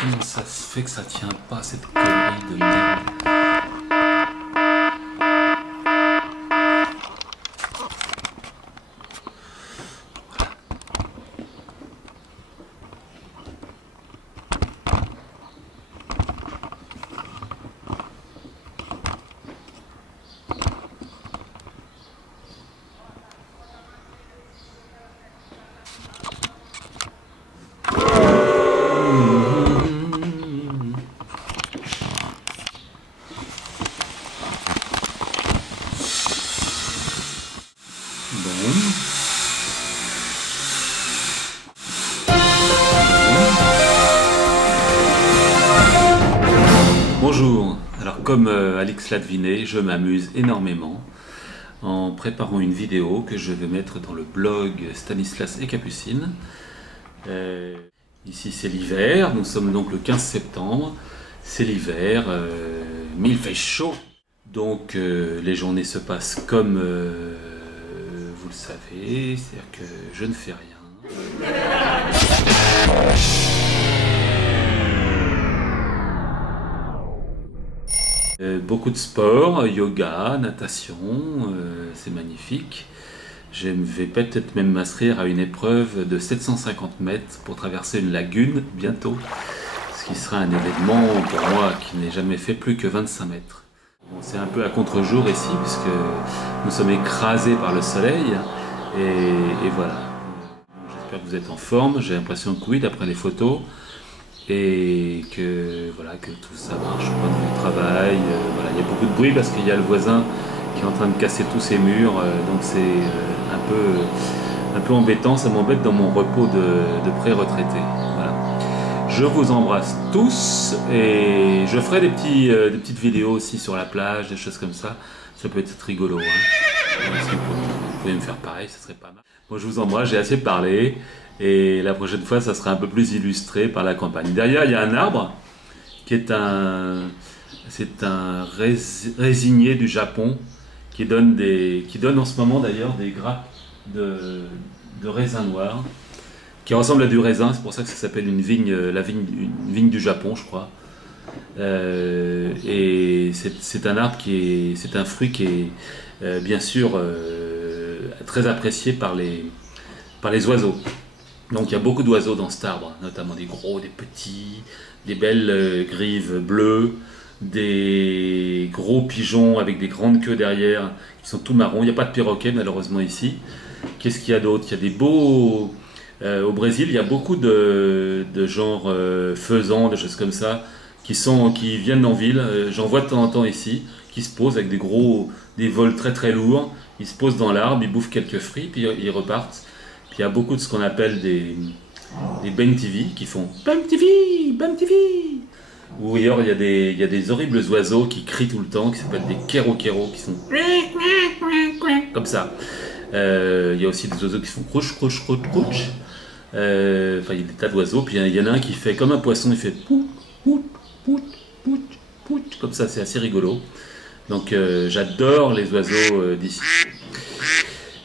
Comment ça se fait que ça tient pas cette connerie de merde? Bonjour, alors comme Alix l'a deviné, je m'amuse énormément en préparant une vidéo que je vais mettre dans le blog Stanislas et Capucine. Ici c'est l'hiver, nous sommes donc le 15 septembre, c'est l'hiver, mais il fait chaud. Donc les journées se passent comme vous le savez, c'est-à-dire que je ne fais rien. Beaucoup de sport, yoga, natation, c'est magnifique. Je vais peut-être même m'inscrire à une épreuve de 750 mètres pour traverser une lagune bientôt, ce qui sera un événement pour moi qui n'ai jamais fait plus que 25 mètres. Bon, c'est un peu à contre-jour ici puisque nous sommes écrasés par le soleil et voilà. J'espère que vous êtes en forme, j'ai l'impression que oui d'après les photos. Et que, voilà, que tout ça marche pas dans le travail. Voilà, il y a beaucoup de bruit parce qu'il y a le voisin qui est en train de casser tous ses murs, donc c'est un peu embêtant, ça m'embête dans mon repos de pré-retraité. Voilà. Je vous embrasse tous et je ferai des petites vidéos aussi sur la plage, des choses comme ça. Ça peut être rigolo. Hein. Si vous pouvez me faire pareil, ça serait pas mal. Moi je vous embrasse, j'ai assez parlé. Et la prochaine fois, ça sera un peu plus illustré par la campagne. Derrière, il y a un arbre qui est c'est un résinier du Japon qui donne en ce moment d'ailleurs des grappes de raisin noir qui ressemblent à du raisin. C'est pour ça que ça s'appelle une vigne une vigne du Japon, je crois. Et c'est un arbre c'est un fruit qui est bien sûr très apprécié par les oiseaux. Donc il y a beaucoup d'oiseaux dans cet arbre, notamment des gros, des petits, des belles grives bleues, des gros pigeons avec des grandes queues derrière qui sont tout marrons. Il n'y a pas de perroquets malheureusement ici. Qu'est-ce qu'il y a d'autre? Il y a des beaux... au Brésil, il y a beaucoup de genre faisans, des choses comme ça, qui viennent en ville. J'en vois de temps en temps ici, qui se posent avec des vols très très lourds. Ils se posent dans l'arbre, ils bouffent quelques fruits, puis ils repartent. Puis il y a beaucoup de ce qu'on appelle des Bang TV qui font Bang TV, Bang TV. Ou ailleurs il y a des horribles oiseaux qui crient tout le temps, qui s'appellent des kéro-kéro, qui sont comme ça. Il y a aussi des oiseaux qui font crouch, crouch, crouch, crouch. Enfin il y a des tas d'oiseaux, puis il y en a un qui fait comme un poisson, il fait pout, pout, pout, pout, pout, comme ça, c'est assez rigolo. Donc j'adore les oiseaux d'ici.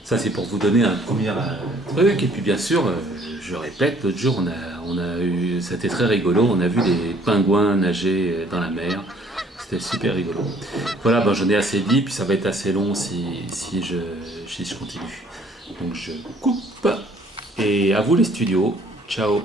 Ça c'est pour vous donner un premier truc, et puis bien sûr, je répète, l'autre jour c'était très rigolo, on a vu des pingouins nager dans la mer, c'était super rigolo. Voilà, ben, j'en ai assez dit, puis ça va être assez long si je continue. Donc je coupe, et à vous les studios, ciao.